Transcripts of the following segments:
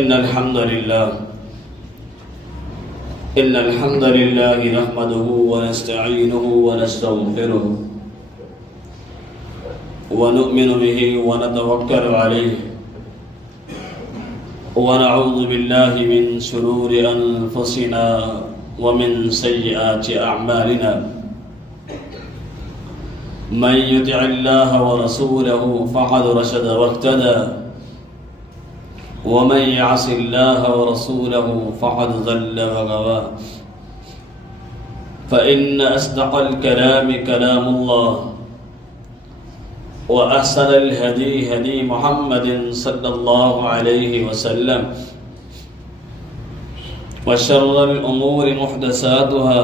إن الحمد لله نحمده ونستعينه ونستغفره ونؤمن به ونتوكل عليه ونعوذ بالله من شرور أنفسنا ومن سيئات أعمالنا من يطع الله ورسوله فقد رشد واهتدى ومن يعص الله ورسوله فقد ضل وغوى فإن أصدق الكلام كلام الله وأحسن الهدي هدي محمد صلى الله عليه وسلم وشر الأمور محدثاتها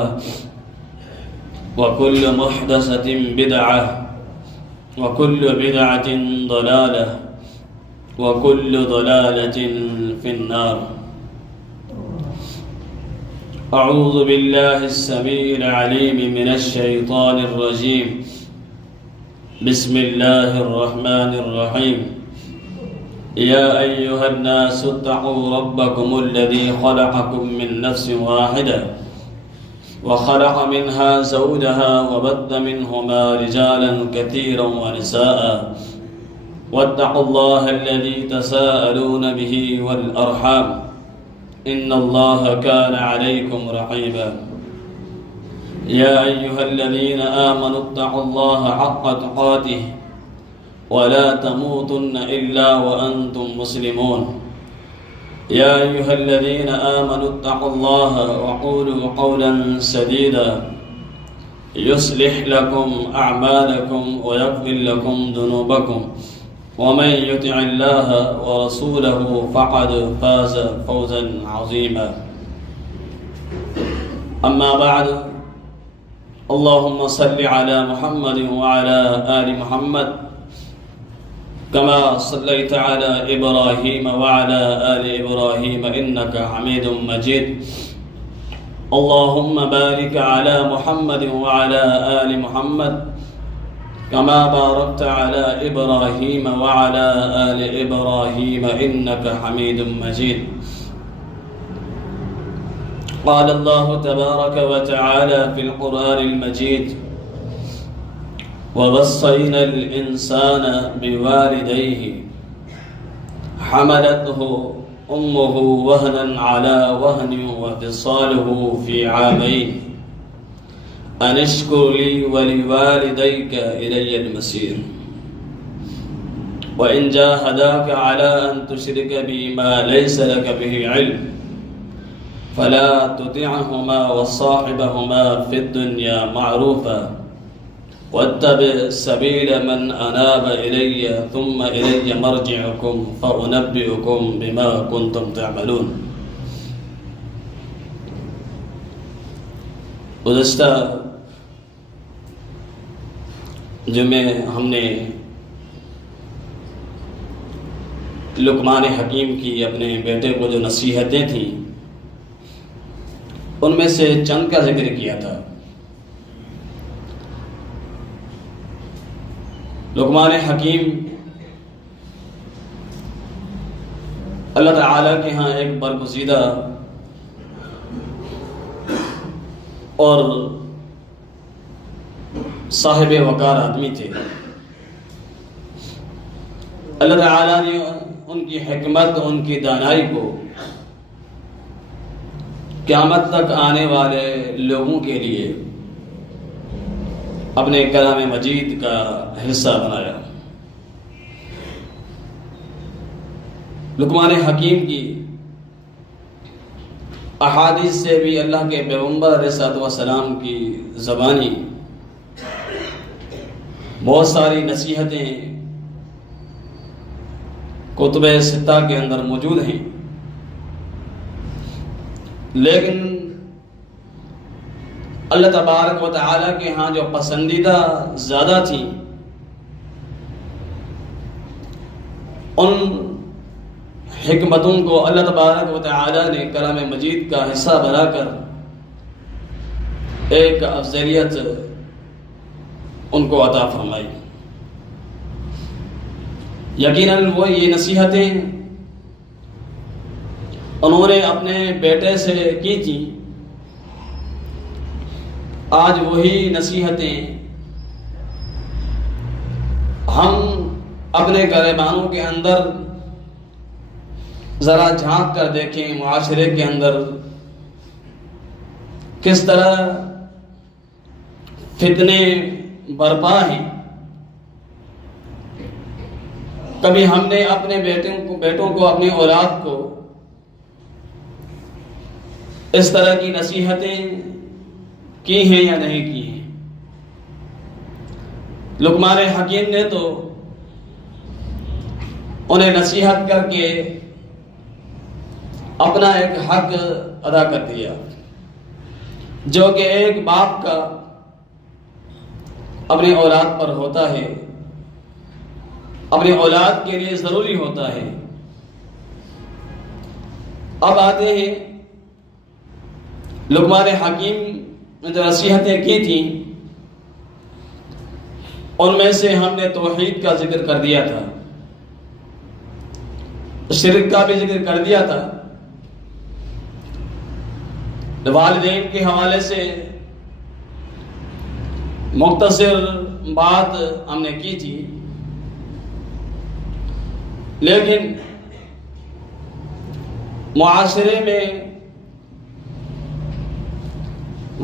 وكل محدثة بدعة وكل بدعة ضلالة وكل ضلالة في النار. أعوذ بالله السميع العليم من الشيطان الرجيم. بسم الله الرحمن الرحيم. يا أيها الناس اتقوا ربكم الذي خلقكم من نفس واحدة وخلق منها زوجها وبث منهما رجالا كثيرا ونساء واتقوا الله الذي تساءلون به والأرحام إن الله كان عليكم رقيبا. يا أيها الذين آمنوا اتقوا الله حق تقاته ولا تموتن إلا وأنتم مسلمون. يا أيها الذين آمنوا اتقوا الله وقولوا قولا سديدا يصلح لكم أعمالكم ويغفر لكم ذنوبكم ومن يطع الله ورسوله فقد فاز فوزا عظيما. أما بعد، اللهم صل على محمد وعلى آل محمد كما صليت على إبراهيم وعلى آل إبراهيم إنك حميد مجيد. اللهم بارك على محمد وعلى آل محمد كما باركت على إبراهيم وعلى آل إبراهيم إنك حميد مجيد. قال الله تبارك وتعالى في القرآن المجيد: ووصينا الإنسان بوالديه حملته أمه وهنا على وهن وفصاله في عامين أن اشكر لي ولوالديك إلي المصير وإن جاهداك على أن تشرك بي ما ليس لك به علم فلا تطعهما وصاحبهما في الدنيا معروفا واتبع سبيل من أناب إلي ثم إلي مرجعكم فأنبئكم بما كنتم تعملون. گزشتہ جمعے ہم نے لقمان حکیم کی اپنے بیٹے کو جو نصیحتیں تھیں ان میں سے چند کا ذکر کیا تھا. لقمان حکیم اللہ تعالیٰ کے ہاں ایک برگزیدہ اور صاحب وقار آدمی تھے. اللہ تعالیٰ نے ان کی حکمت، ان کی دانائی کو قیامت تک آنے والے لوگوں کے لیے اپنے کلام مجید کا حصہ بنایا. لقمان حکیم کی احادیث سے بھی اللہ کے پیغمبر علیہ السلام کی زبانی بہت ساری نصیحتیں کتب ستہ کے اندر موجود ہیں، لیکن اللہ تبارک و تعالیٰ کے ہاں جو پسندیدہ زیادہ تھیں ان حکمتوں کو اللہ تبارک و تعالیٰ نے کلام مجید کا حصہ بنا کر ایک افضلیت ان کو عطا فرمائی. یقیناً وہ یہ نصیحتیں انہوں نے اپنے بیٹے سے کی تھی، آج وہی نصیحتیں ہم اپنے گریبانوں کے اندر ذرا جھانک کر دیکھیں، معاشرے کے اندر کس طرح فتنے برپا ہیں۔ کبھی ہم نے اپنے بیٹوں کو اپنی اولاد کو اس طرح کی نصیحتیں کی ہیں یا نہیں کی ہیں؟ لقمان حکیم نے تو انہیں نصیحت کر کے اپنا ایک حق ادا کر دیا، جو کہ ایک باپ کا اپنی اولاد پر ہوتا ہے، اپنی اولاد کے لیے ضروری ہوتا ہے۔ اب آتے ہیں لقمان حکیم نے جو نصیحتیں کی تھیں، ان میں سے ہم نے توحید کا ذکر کر دیا تھا، شرک کا بھی ذکر کر دیا تھا، والدین کے حوالے سے مختصر بات ہم نے کی تھی، لیکن معاشرے میں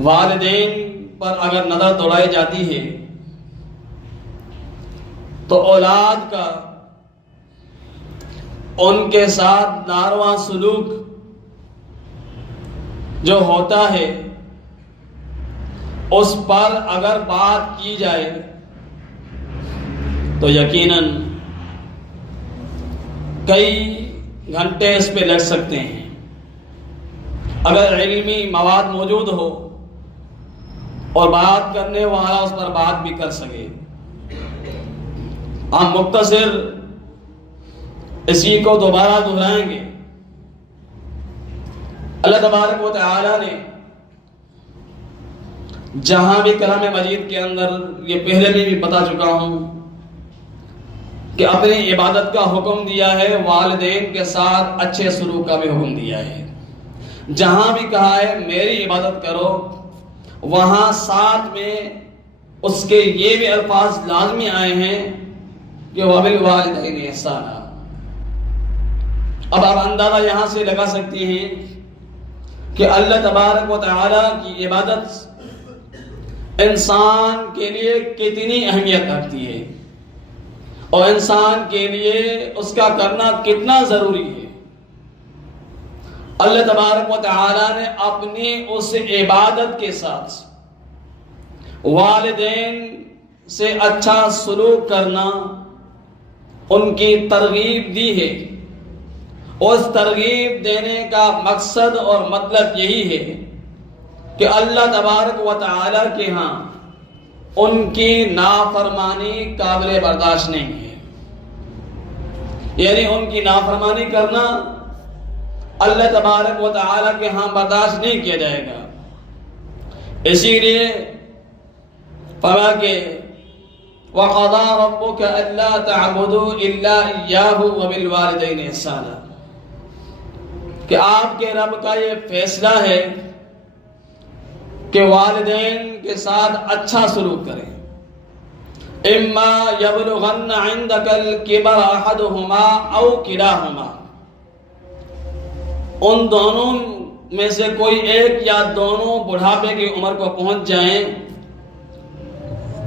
والدین پر اگر نظر دوڑائی جاتی ہے تو اولاد کا ان کے ساتھ ناروا سلوک جو ہوتا ہے، اس پر اگر بات کی جائے تو یقیناً کئی گھنٹے اس پہ لگ سکتے ہیں۔ اگر علمی مواد موجود ہو اور بات کرنے والا اس پر بات بھی کر سکے، ہم مختصر اسی کو دوبارہ دہرائیں گے۔ اللہ تبارک و تعالی نے جہاں بھی کلام مجید کے اندر، یہ پہلے میں بھی بتا چکا ہوں کہ اپنی عبادت کا حکم دیا ہے، والدین کے ساتھ اچھے سلوک کا بھی حکم دیا ہے۔ جہاں بھی کہا ہے میری عبادت کرو، وہاں ساتھ میں اس کے یہ بھی الفاظ لازمی آئے ہیں کہ وَبِالْوَالِدَيْنِ إِحْسَانًا۔ اب آپ اندازہ یہاں سے لگا سکتے ہیں کہ اللہ تبارک و تعالی کی عبادت انسان کے لیے کتنی اہمیت رکھتی ہے اور انسان کے لیے اس کا کرنا کتنا ضروری ہے۔ اللہ تبارک و تعالی نے اپنی اس عبادت کے ساتھ والدین سے اچھا سلوک کرنا، ان کی ترغیب دی ہے۔ اس ترغیب دینے کا مقصد اور مطلب یہی ہے کہ اللہ تبارک و تعالی کے ہاں ان کی نافرمانی قابل برداشت نہیں ہے، یعنی ان کی نافرمانی کرنا اللہ تبارک و تعالی کے ہاں برداشت نہیں کیا جائے گا۔ اسی لیے فرمایا کہ وَقَضَىٰ رَبُّكَ أَلَّا تَعْبُدُوا إِلَّا إِيَّاهُ وَبِالْوَالِدَيْنِ إِحْسَانًا، کہ آپ کے رب کا یہ فیصلہ ہے کہ والدین کے ساتھ اچھا سلوک کریں۔ اما یبلغن عندک الکبر احدہما او کلاہما، ان دونوں میں سے کوئی ایک یا دونوں بڑھاپے کی عمر کو پہنچ جائیں،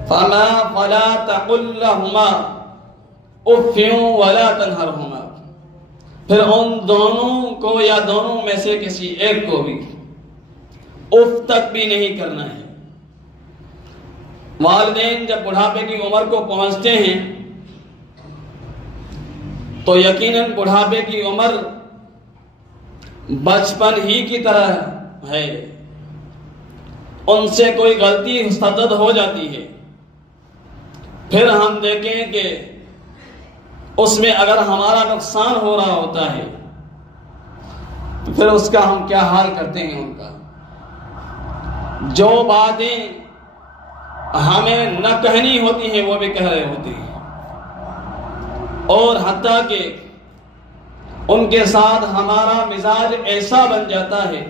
فلا تقل لہما اف ولا تنہرہما، پھر ان دونوں کو یا دونوں میں سے کسی ایک کو بھی اف تک بھی نہیں کرنا ہے۔ والدین جب بڑھاپے کی عمر کو پہنچتے ہیں تو یقیناً بڑھاپے کی عمر بچپن ہی کی طرح ہے، ان سے کوئی غلطی صدد ہو جاتی ہے، پھر ہم دیکھیں کہ اس میں اگر ہمارا نقصان ہو رہا ہوتا ہے تو پھر اس کا ہم کیا حال کرتے ہیں۔ ان کا جو باتیں ہمیں نہ کہنی ہوتی ہیں وہ بھی کہہ رہے ہوتے ہیں، اور حتیٰ کہ ان کے ساتھ ہمارا مزاج ایسا بن جاتا ہے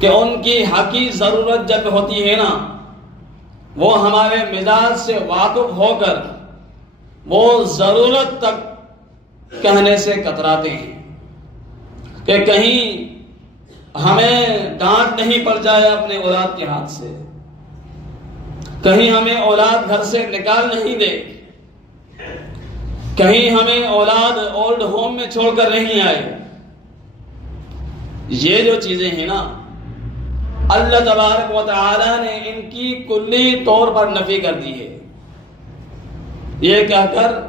کہ ان کی حقیقی ضرورت جب ہوتی ہے نا، وہ ہمارے مزاج سے واقف ہو کر وہ ضرورت تک کہنے سے کتراتے ہیں کہ کہیں ہمیں ڈانٹ نہیں پڑ جائے اپنے اولاد کے ہاتھ سے، کہیں ہمیں اولاد گھر سے نکال نہیں دے، کہیں ہمیں اولاد اولڈ ہوم میں چھوڑ کر نہیں آئے۔ یہ جو چیزیں ہیں نا، اللہ تبارک و تعالی نے ان کی کلی طور پر نفی کر دی ہے، یہ کہہ کر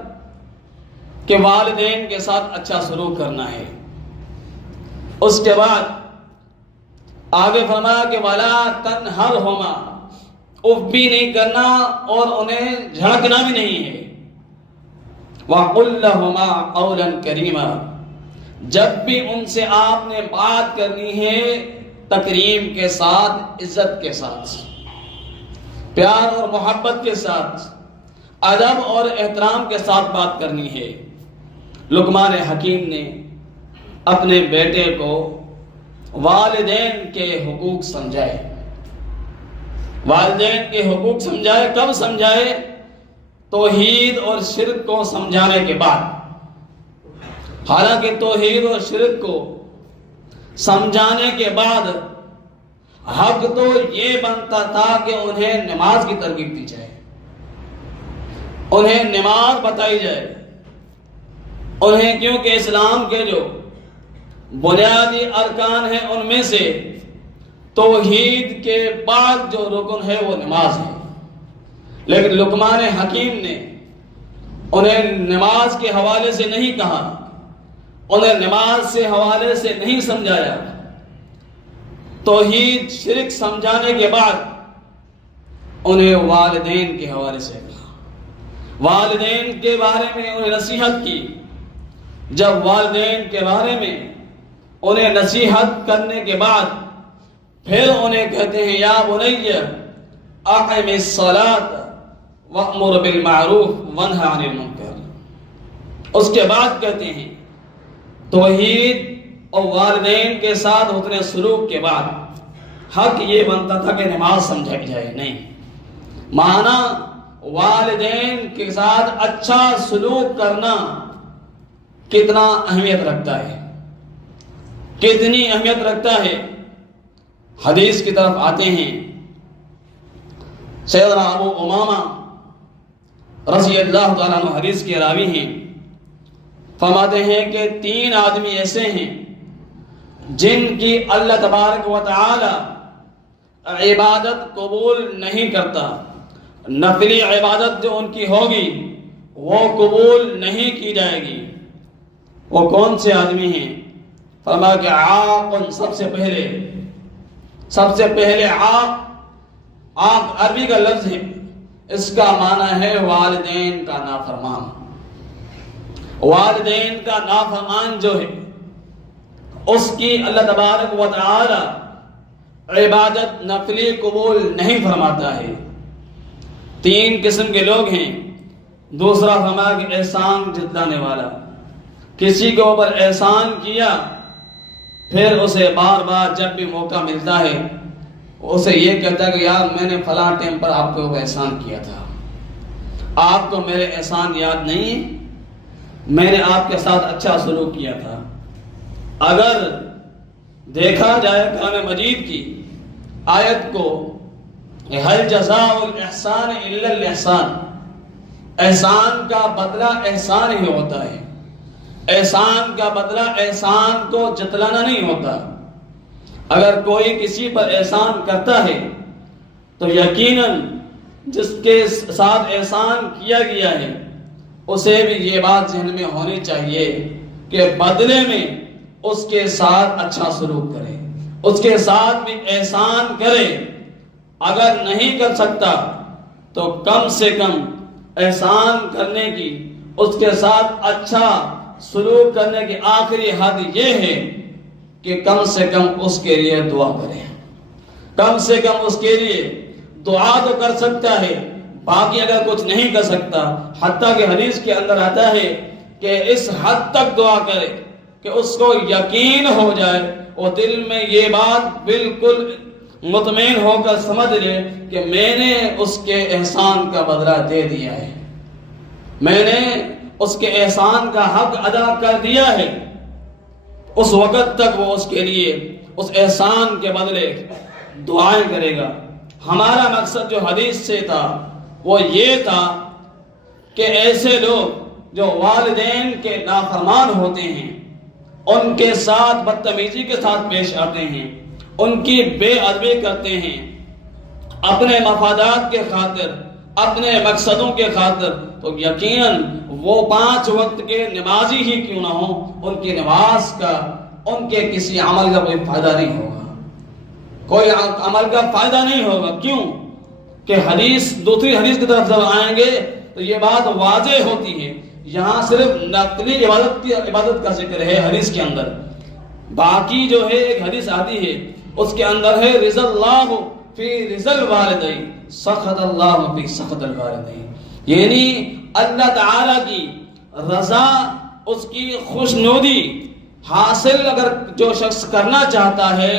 کہ والدین کے ساتھ اچھا سلوک کرنا ہے۔ اس کے بعد آگے فرمایا کہ وَلَا تَنْهَرْهُمَا، اف بھی نہیں کرنا اور انہیں جھڑکنا بھی نہیں ہے۔ وَقُلْ لَهُمَا قَوْلًا كَرِيمًا، جب بھی ان سے آپ نے بات کرنی ہے تکریم کے ساتھ، عزت کے ساتھ، پیار اور محبت کے ساتھ، ادب اور احترام کے ساتھ بات کرنی ہے۔ لقمان حکیم نے اپنے بیٹے کو والدین کے حقوق سمجھائے، والدین کے حقوق سمجھائے۔ کب سمجھائے؟ توحید اور شرک کو سمجھانے کے بعد۔ حالانکہ توحید اور شرک کو سمجھانے کے بعد حق تو یہ بنتا تھا کہ انہیں نماز کی ترغیب دی جائے، انہیں نماز بتائی جائے، انہیں، کیونکہ اسلام کے جو بنیادی ارکان ہیں ان میں سے توحید کے بعد جو رکن ہے وہ نماز ہے۔ لیکن لقمان حکیم نے انہیں نماز کے حوالے سے نہیں کہا، انہیں نماز سے حوالے سے نہیں سمجھایا، توحید شرک سمجھانے کے بعد انہیں والدین کے حوالے سے کہا، والدین کے بارے میں انہیں نصیحت کی۔ جب والدین کے بارے میں انہیں نصیحت کرنے کے بعد پھر انہیں کہتے ہیں یا بنی اقم الصلاۃ وامر بالمعروف وانہ عن المنکر، اس کے بعد کہتے ہیں توحید اور والدین کے ساتھ اتنے سلوک کے بعد حق یہ بنتا تھا کہ نماز سمجھائی جائے۔ نہیں، معنی والدین کے ساتھ اچھا سلوک کرنا کتنا اہمیت رکھتا ہے، کتنی اہمیت رکھتا ہے۔ حدیث کی طرف آتے ہیں، سیدنا ابو امامہ رضی اللہ تعالیٰ عنہ حدیث کے راوی ہیں، فرماتے ہیں کہ 3 آدمی ایسے ہیں جن کی اللہ تبارک و تعالی عبادت قبول نہیں کرتا، نفلی عبادت جو ان کی ہوگی وہ قبول نہیں کی جائے گی۔ وہ کون سے آدمی ہیں؟ فرمایا کہ عاق، سب سے پہلے عاق عربی کا لفظ ہے، اس کا معنی ہے والدین کا نافرمان۔ والدین کا نافرمان جو ہے اس کی اللہ تبارک و تعالی عبادت نفلی قبول نہیں فرماتا ہے۔ 3 قسم کے لوگ ہیں۔ دوسرا فرمایا کہ احسان جتلانے والا، کسی کے اوپر احسان کیا پھر اسے بار بار جب بھی موقع ملتا ہے اسے یہ کہتا ہے کہ یار میں نے فلاں ٹائم پر آپ کو احسان کیا تھا، آپ کو میرے احسان یاد نہیں ہے، میں نے آپ کے ساتھ اچھا سلوک کیا تھا۔ اگر دیکھا جائے کلام مجید کی آیت کو، هل جزاء الاحسان الا الاحسان، احسان کا بدلہ احسان ہی ہوتا ہے، احسان کا بدلہ احسان کو جتلانا نہیں ہوتا۔ اگر کوئی کسی پر احسان کرتا ہے تو یقیناً جس کے ساتھ احسان کیا گیا ہے اسے بھی یہ بات ذہن میں ہونی چاہیے کہ بدلے میں اس کے ساتھ اچھا سلوک کرے، اس کے ساتھ بھی احسان کرے۔ اگر نہیں کر سکتا تو کم سے کم احسان کرنے کی، اس کے ساتھ اچھا سلوک کرنے کی آخری حد یہ ہے کہ کم سے کم اس کے لیے دعا کرے، کم سے کم اس کے لیے دعا تو کر سکتا ہے، باقی اگر کچھ نہیں کر سکتا، حتیٰ کہ حدیث کے اندر آتا ہے کہ اس حد تک دعا کرے کہ اس کو یقین ہو جائے، وہ دل میں یہ بات بالکل مطمئن ہو کر سمجھ لے کہ میں نے اس کے احسان کا بدلہ دے دیا ہے، میں نے اس کے احسان کا حق ادا کر دیا ہے، اس وقت تک وہ اس کے لیے اس احسان کے بدلے دعائیں کرے گا۔ ہمارا مقصد جو حدیث سے تھا وہ یہ تھا کہ ایسے لوگ جو والدین کے نافرمان ہوتے ہیں، ان کے ساتھ بدتمیزی کے ساتھ پیش آتے ہیں، ان کی بے ادبی کرتے ہیں اپنے مفادات کے خاطر، اپنے مقصدوں کے خاطر، تو یقیناً وہ 5 وقت کے نمازی ہی کیوں نہ ہوں، ان کی نماز کا، ان کے کسی عمل کا کوئی فائدہ نہیں ہوگا، کوئی عمل کا فائدہ نہیں ہوگا۔ کیوں کہ دوسری حدیث کی طرف جب آئیں گے تو یہ بات واضح ہوتی ہے۔ یہاں صرف نقلی عبادت کا ذکر ہے حدیث کے اندر، باقی جو ہے ایک حدیث آتی ہے اس کے اندر ہے رضا اللہ فی رضا الوالدین سخط اللہ فی سخط الوالدین، یعنی اللہ تعالی کی رضا، اس کی خوشنودی حاصل اگر جو شخص کرنا چاہتا ہے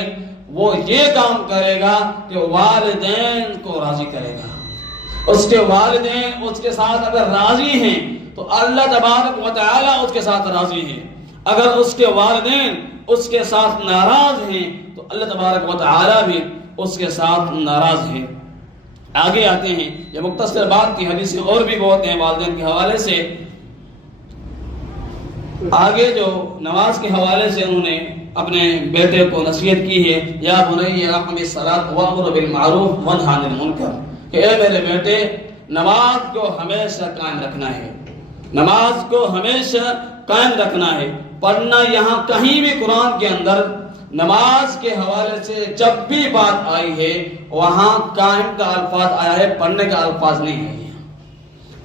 وہ یہ کام کرے گا کہ والدین کو راضی کرے گا۔ اس کے والدین اس کے ساتھ اگر راضی ہیں تو اللہ تبارک و تعالی اس کے ساتھ راضی ہیں، اگر اس کے والدین اس کے ساتھ ناراض ہیں تو اللہ تبارک و تعالی بھی اس کے ساتھ ناراض ہے۔ آگے آتے ہیں، یہ مختصر بات کی حدیثیں اور بھی بہت ہیں والدین کے حوالے سے۔ آگے جو نماز کے حوالے سے انہوں نے اپنے بیٹے کو نصیحت کی ہے، یا بنی اقم الصلاۃ وامر بالمعروف وانہ عن المنکر، کہ اے میرے بیٹے نماز کو ہمیشہ قائم رکھنا ہے، نماز کو ہمیشہ قائم رکھنا ہے۔ پڑھنا، یہاں کہیں بھی قرآن کے اندر نماز کے حوالے سے جب بھی بات آئی ہے وہاں قائم کا الفاظ آیا ہے، پڑھنے کا الفاظ نہیں ہے۔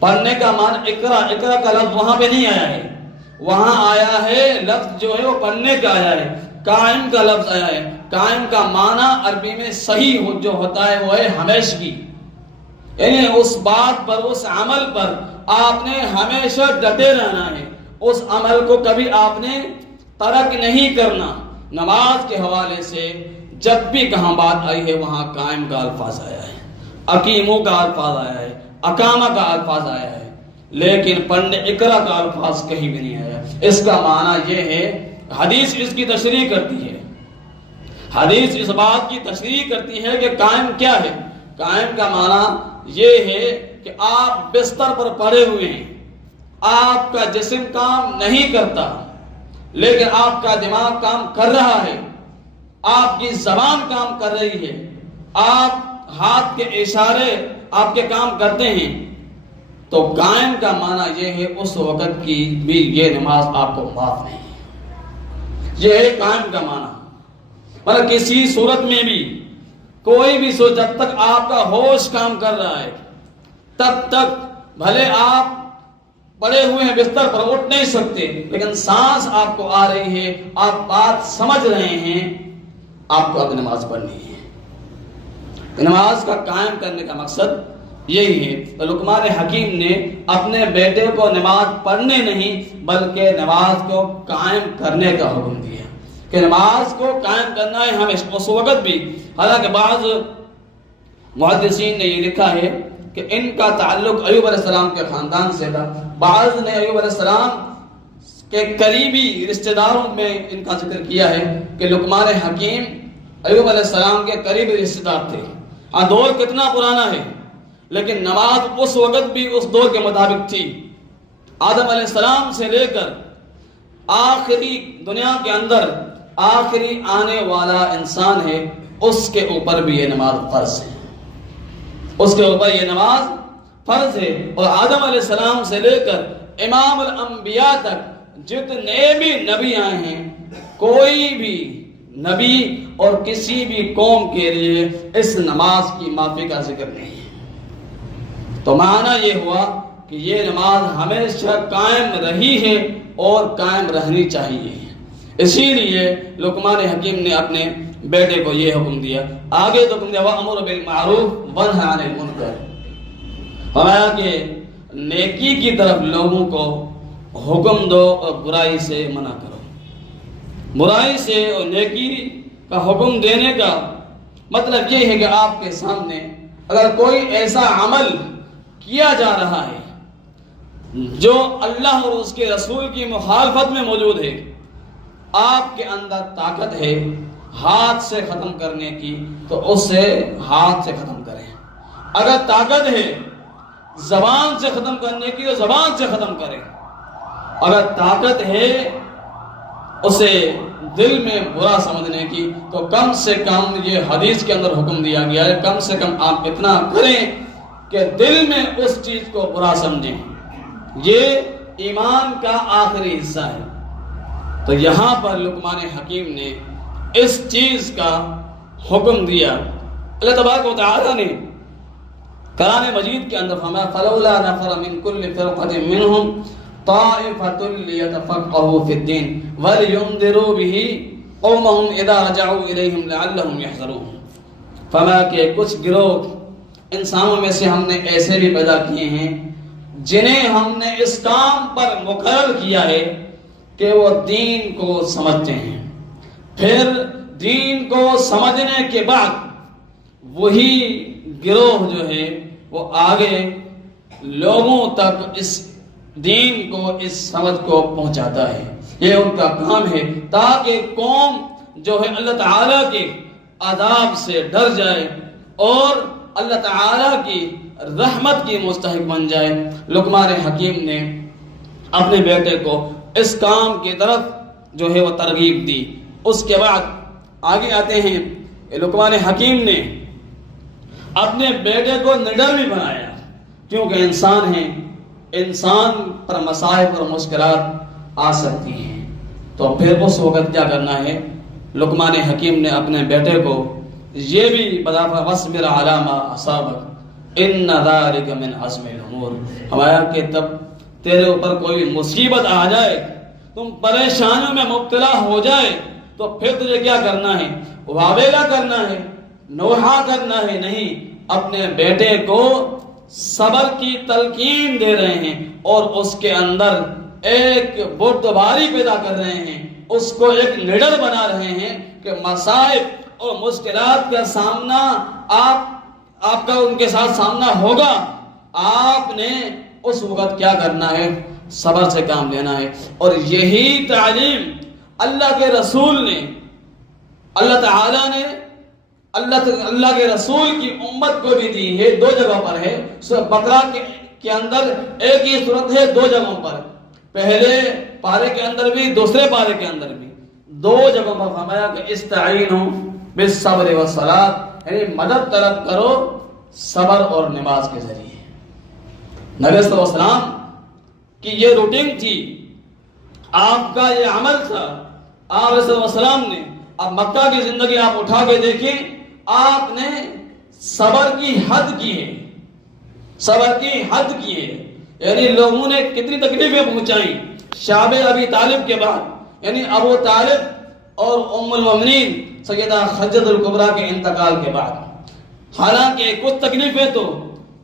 پڑھنے کا معنی اقرا کا لفظ وہاں پہ نہیں آیا ہے، وہاں آیا ہے لفظ جو ہے وہ پڑھنے کا آیا ہے، قائم کا لفظ آیا ہے۔ قائم کا معنی عربی میں صحیح جو ہوتا ہے وہ ہے ہمیشگی، یعنی اس بات پر، اس عمل پر آپ نے ہمیشہ ڈٹے رہنا ہے، اس عمل کو کبھی آپ نے ترک نہیں کرنا۔ نماز کے حوالے سے جب بھی کہاں بات آئی ہے وہاں قائم کا الفاظ آیا ہے، اقیمو کا الفاظ آیا ہے، اقامہ کا الفاظ آیا ہے، لیکن پڑھنے اقرا کا الفاظ کہیں بھی نہیں آیا۔ اس کا معنی یہ ہے، حدیث اس کی تشریح کرتی ہے، حدیث اس بات کی تشریح کرتی ہے کہ قائم کیا ہے۔ قائم کا معنی یہ ہے کہ آپ بستر پر پڑے ہوئے ہیں، آپ کا جسم کام نہیں کرتا لیکن آپ کا دماغ کام کر رہا ہے، آپ کی زبان کام کر رہی ہے، آپ ہاتھ کے اشارے آپ کے کام کرتے ہیں، تو قائم کا معنی یہ ہے اس وقت کی بھی یہ نماز آپ کو معاف نہیں۔ یہ ہے قائم کا معنی، مطلب کسی صورت میں بھی، کوئی بھی صورت، جب تک آپ کا ہوش کام کر رہا ہے تب تک بھلے آپ پڑے ہوئے ہیں بستر پر، اٹھ نہیں سکتے، لیکن سانس آپ کو آ رہی ہے، آپ بات سمجھ رہے ہیں، آپ کو اپنی نماز پڑھنی ہے۔ نماز کا قائم کرنے کا مقصد یہی ہے۔ تو لقمان حکیم نے اپنے بیٹے کو نماز پڑھنے نہیں بلکہ نماز کو قائم کرنے کا حکم دیا کہ نماز کو قائم کرنا ہے ہمیشہ، اس وقت بھی۔ حالانکہ بعض محدثین نے یہ لکھا ہے کہ ان کا تعلق ایوب علیہ السلام کے خاندان سے تھا، بعض نے ایوب علیہ السلام کے قریبی رشتہ داروں میں ان کا ذکر کیا ہے کہ لقمان حکیم ایوب علیہ السلام کے قریبی رشتہ دار تھے۔ ہاں دور کتنا پرانا ہے لیکن نماز اس وقت بھی اس دور کے مطابق تھی۔ آدم علیہ السلام سے لے کر آخری دنیا کے اندر آخری آنے والا انسان ہے، اس کے اوپر بھی یہ نماز فرض ہے، اس کے اوپر یہ نماز فرض ہے۔ اور آدم علیہ السلام سے لے کر امام الانبیاء تک جتنے بھی نبی آئے ہیں، کوئی بھی نبی اور کسی بھی قوم کے لیے اس نماز کی معافی کا ذکر نہیں ہے۔ تو معنی یہ ہوا کہ یہ نماز ہمیشہ قائم رہی ہے اور قائم رہنی چاہیے۔ اسی لیے لقمان حکیم نے اپنے بیٹے کو یہ حکم دیا۔ آگے تو حکم دیا وَأَمُرُ بِالْمَعْرُوفِ وَانْهَ عَنِ الْمُنکَرِ، فرمایا کہ نیکی کی طرف لوگوں کو حکم دو اور برائی سے منع کرو۔ برائی سے اور نیکی کا حکم دینے کا مطلب یہ ہے کہ آپ کے سامنے اگر کوئی ایسا عمل کیا جا رہا ہے جو اللہ اور اس کے رسول کی مخالفت میں موجود ہے، آپ کے اندر طاقت ہے ہاتھ سے ختم کرنے کی تو اسے ہاتھ سے ختم کریں۔ اگر طاقت ہے زبان سے ختم کرنے کی تو زبان سے ختم کریں۔ اگر طاقت ہے اسے دل میں برا سمجھنے کی تو کم سے کم یہ حدیث کے اندر حکم دیا گیا ہے، کم سے کم آپ اتنا کریں کہ دل میں اس چیز کو برا سمجھیں۔ یہ ایمان کا آخری حصہ ہے۔ تو یہاں پر لقمان حکیم نے اس چیز کا حکم دیا۔ اللہ تبارک و تعالی نے قرآن مجید کے اندر فرمایا فلولا نفر من كل فرقة منهم طائفة ليتفقهوا في الدين ولينذروا به قومهم اذا رجعوا اليهم لعلهم يحذرون۔ فرمایا کہ کچھ گروہ انسانوں میں سے ہم نے ایسے بھی پیدا کیے ہیں جنہیں ہم نے اس کام پر مقرر کیا ہے کہ وہ دین کو سمجھتے ہیں، پھر دین کو سمجھنے کے بعد وہی گروہ جو ہے وہ آگے لوگوں تک اس دین کو، اس سمجھ کو پہنچاتا ہے۔ یہ ان کا کام ہے تاکہ قوم جو ہے اللہ تعالیٰ کے عذاب سے ڈر جائے اور اللہ تعالیٰ کی رحمت کی مستحق بن جائے۔ لقمان حکیم نے اپنے بیٹے کو اس کام کی طرف جو ہے وہ ترغیب دی۔ اس کے بعد آگے آتے ہیں لقمان حکیم نے اپنے بیٹے کو نڈر بھی بنایا، کیونکہ انسان ہیں، انسان پر مصائب اور مشکلات آ سکتی ہیں۔ تو پھر اس وقت کیا کرنا ہے؟ لقمان حکیم نے اپنے بیٹے کو یہ بھی بتا وَاصْبِرْ عَلَىٰ مَا أَصَابَكَ إِنَّ ذَلِكَ مِنْ عَزْمِ الْأُمُورِ۔ ہمارا کہ تب تیرے اوپر کوئی مصیبت آ جائے، تم پریشانیوں میں مبتلا ہو جائے تو پھر تجھے کیا کرنا ہے؟ واویلا کرنا ہے، نوحہ کرنا ہے نہیں، اپنے بیٹے کو صبر کی تلقین دے رہے ہیں اور اس کے اندر ایک بردباری پیدا کر رہے ہیں، اس کو ایک لیڈر بنا رہے ہیں کہ مصائب اور مشکلات کا سامنا آپ کا ان کے ساتھ سامنا ہوگا، آپ نے اس وقت کیا کرنا ہے؟ صبر سے کام لینا ہے۔ اور یہی تعلیم اللہ کے رسول نے، اللہ تعالیٰ نے اللہ کے رسول کی امت کو بھی دی ہے۔ دو جگہ پر ہے سورۃ بقرہ کے اندر، ایک ہی صورت ہے دو جگہوں پر، پہلے پارے کے اندر بھی دوسرے پارے کے اندر بھی، دو جگہوں پر فرمایا کہ استعینوا بالصبر والصلاۃ، یعنی مدد طلب کرو صبر اور نماز کے ذریعے۔ نبی صلی اللہ علیہ وسلم کی یہ روٹین تھی، آپ کا یہ عمل تھا۔ آپ صلی اللہ علیہ وسلم نے، اب مکہ کی زندگی آپ اٹھا کے دیکھیں، آپ نے صبر کی حد کی ہے، صبر کی حد کی ہے، یعنی لوگوں نے کتنی تکلیفیں پہنچائیں شعب ابی طالب کے بعد، یعنی ابو طالب اور ام المؤمنین سیدہ خدیجہ الکبریٰ کے انتقال کے بعد۔ حالانکہ کچھ تکلیفیں تو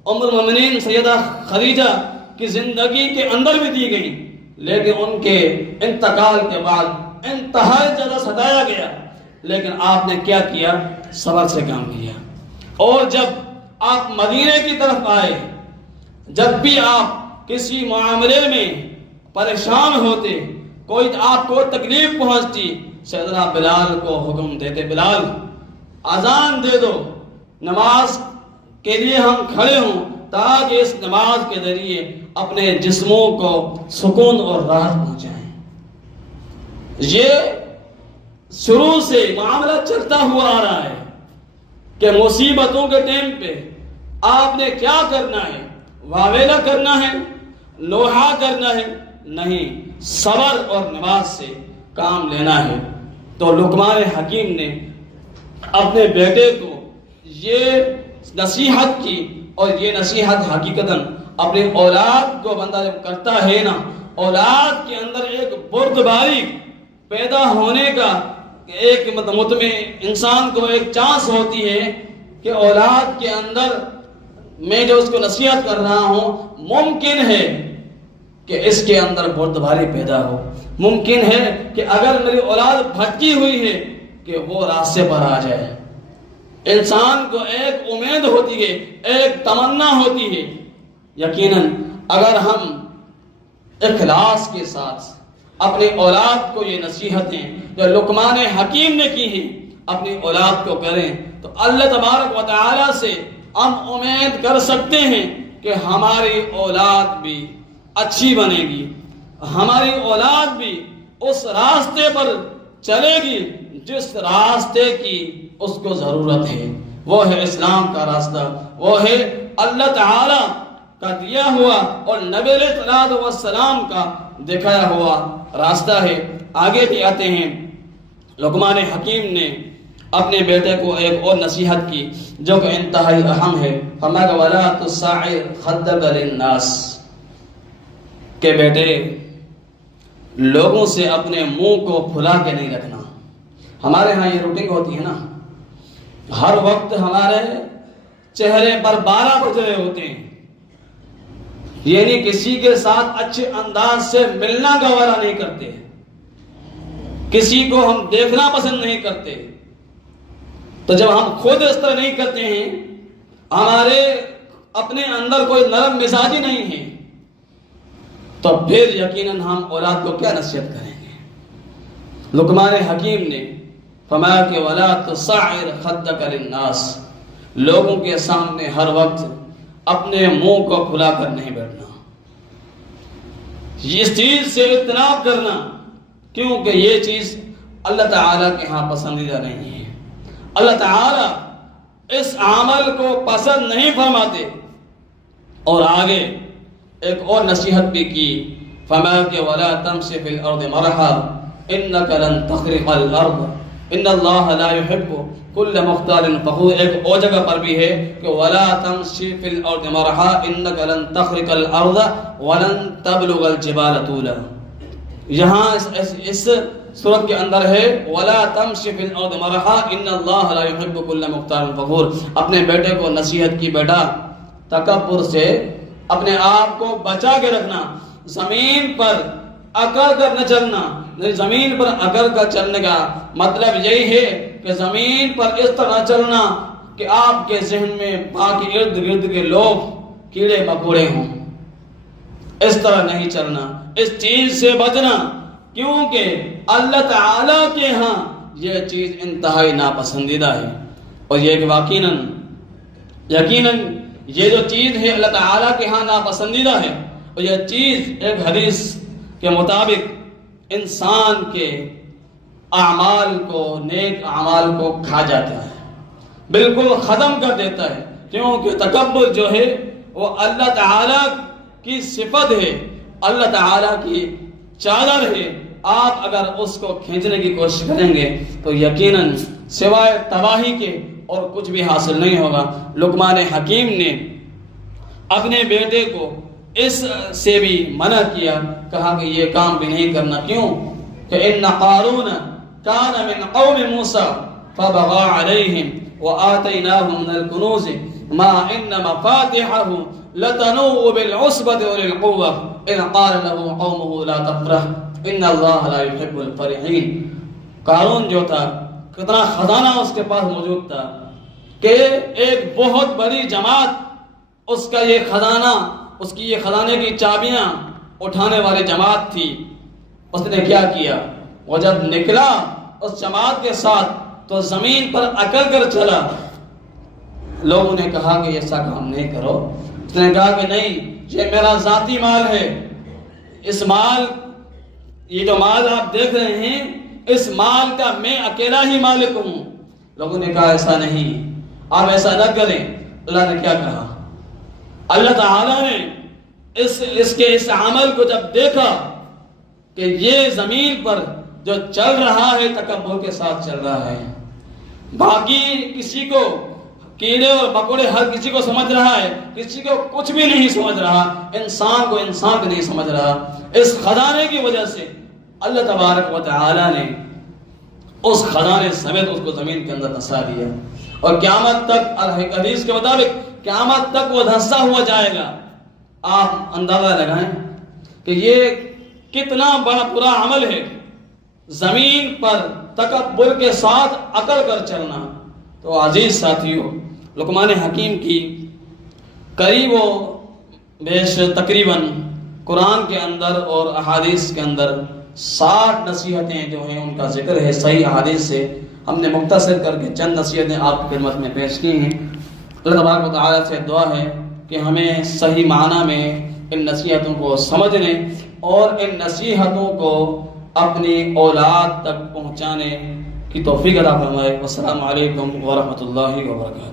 ام المؤمنین سیدہ خدیجہ کی زندگی کے اندر بھی دی گئی، لیکن ان کے انتقال کے بعد انتہائی زیادہ ستایا گیا، لیکن آپ نے کیا کیا؟ صبر سے کام کیا۔ اور جب آپ مدینے کی طرف آئے، جب بھی آپ کسی معاملے میں پریشان ہوتے، کوئی آپ کو تکلیف پہنچتی، سیدنا بلال کو حکم دیتے، بلال اذان دے دو، نماز کے لیے ہم کھڑے ہوں تاکہ اس نماز کے ذریعے اپنے جسموں کو سکون اور راحت پہنچائیں۔ یہ شروع سے معاملہ چلتا ہوا آ رہا ہے کہ مصیبتوں کے ٹائم پہ آپ نے کیا کرنا ہے؟ واویلا کرنا ہے، نوحہ کرنا ہے؟ نہیں، صبر اور نماز سے کام لینا ہے۔ تو لقمان حکیم نے اپنے بیٹے کو یہ نصیحت کی، اور یہ نصیحت حقیقتاً اپنی اولاد کو بندہ جب کرتا ہے نا، اولاد کے اندر ایک بردباری پیدا ہونے کا ایک مطمئن انسان کو ایک چانس ہوتی ہے کہ اولاد کے اندر میں جو اس کو نصیحت کر رہا ہوں، ممکن ہے کہ اس کے اندر بردباری پیدا ہو، ممکن ہے کہ اگر میری اولاد بھٹکی ہوئی ہے کہ وہ راستے پر آ جائے۔ انسان کو ایک امید ہوتی ہے، ایک تمنا ہوتی ہے۔ یقیناً اگر ہم اخلاص کے ساتھ اپنی اولاد کو یہ نصیحتیں جو لقمان حکیم نے کی ہیں اپنی اولاد کو کریں تو اللہ تبارک و تعالی سے ہم امید کر سکتے ہیں کہ ہماری اولاد بھی اچھی بنے گی، ہماری اولاد بھی اس راستے پر چلے گی جس راستے کی اس کو ضرورت ہے۔ وہ ہے اسلام کا راستہ، وہ ہے اللہ تعالی کا دیا ہوا اور نبی علیہ الصلوۃ والسلام کا دکھایا ہوا راستہ ہے۔ آگے بھی آتے ہیں، لقمان حکیم نے اپنے بیٹے کو ایک اور نصیحت کی جو کہ انتہائی اہم ہے۔ فرمایا وَلَا تُصَعِّرْ خَدَّكَ لِلنَّاسِ، کہ بیٹے لوگوں سے اپنے منہ کو پھلا کے نہیں رکھنا۔ ہمارے ہاں یہ روٹنگ ہوتی ہے نا، ہر وقت ہمارے چہرے پر 12 بج رہے ہوتے ہیں، یعنی کسی کے ساتھ اچھے انداز سے ملنا گوارا نہیں کرتے، کسی کو ہم دیکھنا پسند نہیں کرتے۔ تو جب ہم خود اس طرح نہیں کرتے ہیں، ہمارے اپنے اندر کوئی نرم مزاجی نہیں ہے، تو پھر یقیناً ہم اولاد کو کیا نصیحت کریں گے؟ لقمان حکیم نے فرمایا کہ وَلَا تُصَعِّرْ خَدَّكَ لِلنَّاسِ، لوگوں کے سامنے ہر وقت اپنے منہ کو کھلا کر نہیں بیٹھنا، اس چیز سے اجتناب کرنا، کیونکہ یہ چیز اللہ تعالیٰ کے ہاں پسندیدہ نہیں ہے۔ اللہ تعالیٰ اس عمل کو پسند نہیں فرماتے۔ اور آگے ایک اور نصیحت بھی کی، فرمایا کہ وَلَا تَمْشِ فِي الْأَرْضِ مَرَحًا إِنَّكَ لَن تَخْرِقَ الْأَرْضَ إِنَّ اللَّهَ لَا يُحِبُّ كُلَّ مُخْتَالٍ فَخُورٍ۔ ایک اور جگہ پر بھی ہے کہ وَلَا تَمْشِ فِي الْأَرْضِ مَرَحًا إِنَّكَ لَن تَخْرِقَ الْأَرْضَ وَلَن تَبْلُغَ الْجِبَالَ طُولًا۔ یہاں اس سورت کے اندر ہے وَلَا تَمْشِ فِي الْأَرْضِ مَرَحًا إِنَّ اللَّهَ لَا يُحِبُّ كُلَّ مُخْتَالٍ فَخُورٍ۔ اپنے بیٹے کو نصیحت کی، بیٹا تکبر سے اپنے آپ کو بچا کے رکھنا، زمین پر اکڑ کر نہ چلنا۔ زمین پر اکڑ کر چلنے کا مطلب یہی ہے کہ زمین پر اس طرح چلنا کہ آپ کے ذہن میں باقی ارد گرد کے لوگ کیڑے مکوڑے ہوں، اس طرح نہیں چلنا، اس چیز سے بچنا، کیونکہ اللہ تعالیٰ کے ہاں یہ چیز انتہائی ناپسندیدہ ہے۔ اور یہ یقیناً یہ جو چیز ہے اللہ تعالیٰ کے ہاں ناپسندیدہ ہے، اور یہ چیز ایک حدیث کے مطابق انسان کے اعمال کو، نیک اعمال کو کھا جاتا ہے، بالکل ختم کر دیتا ہے، کیونکہ تکبر جو ہے وہ اللہ تعالیٰ کی صفت ہے، اللہ تعالیٰ کی چادر ہے۔ آپ اگر اس کو کھینچنے کی کوشش کریں گے تو یقیناً سوائے تباہی کے اور کچھ بھی حاصل نہیں ہوگا۔ لقمان حکیم نے اپنے بیٹے کو اس سے بھی منع کیا، کہا کہ یہ کام بھی نہیں کرنا۔ کیوں؟ کہ ان قارون کان من قوم موسیٰ فبغى عليهم وآتيناه من الكنوز ما ان مفاتحه لتنوء بالعصبة أولي القوة إذ قال له قومه لا تفرح ان اللہ لا يحب الفرحین۔ قارون جو تھا کتنا خزانہ اس کے پاس موجود تھا کہ ایک بہت بڑی جماعت اس کا یہ خزانہ، اس کی یہ خزانے کی چابیاں اٹھانے والی جماعت تھی۔ اس نے کیا کیا؟ وہ جب نکلا اس جماعت کے ساتھ تو زمین پر اکڑ کر چلا۔ لوگوں نے کہا کہ ایسا کام نہیں کرو۔ اس نے کہا کہ نہیں، یہ میرا ذاتی مال ہے، اس مال، یہ جو مال آپ دیکھ رہے ہیں، اس مال کا میں اکیلا ہی مالک ہوں۔ لوگوں نے کہا ایسا نہیں، آپ ایسا نہ کریں۔ اللہ نے کیا کہا؟ اللہ تعالیٰ نے اس عمل کو جب دیکھا کہ یہ زمین پر جو چل رہا ہے تکبر کے ساتھ چل رہا ہے، باقی کسی کو کیڑے اور مکوڑے ہر کسی کو سمجھ رہا ہے، کسی کو کچھ بھی نہیں سمجھ رہا، انسان کو انسان بھی نہیں سمجھ رہا، اس خزانے کی وجہ سے اللہ تبارک و تعالی نے اس خزانے سمیت اس کو زمین کے اندر دھسا دیا، اور قیامت تک حدیث کے مطابق قیامت تک وہ دھسا ہوا جائے گا۔ آپ اندازہ لگائیں کہ کہ یہ کتنا بڑا برا عمل ہے، زمین پر تکبر کے ساتھ اکڑ کر چلنا۔ تو عزیز ساتھیوں، لقمان حکیم کی قریب و بیش تقریباً قرآن کے اندر اور احادیث کے اندر 60 نصیحتیں جو ہیں ان کا ذکر ہے صحیح احادیث سے۔ ہم نے مختصر کر کے چند نصیحتیں آپ کی خدمت میں پیش کی ہیں۔ اللہ تبارک و تعالیٰ سے دعا ہے کہ ہمیں صحیح معنی میں ان نصیحتوں کو سمجھنے اور ان نصیحتوں کو اپنی اولاد تک پہنچانے کی توفیق عطا فرمائے۔ والسلام علیکم ورحمۃ اللہ وبرکاتہ۔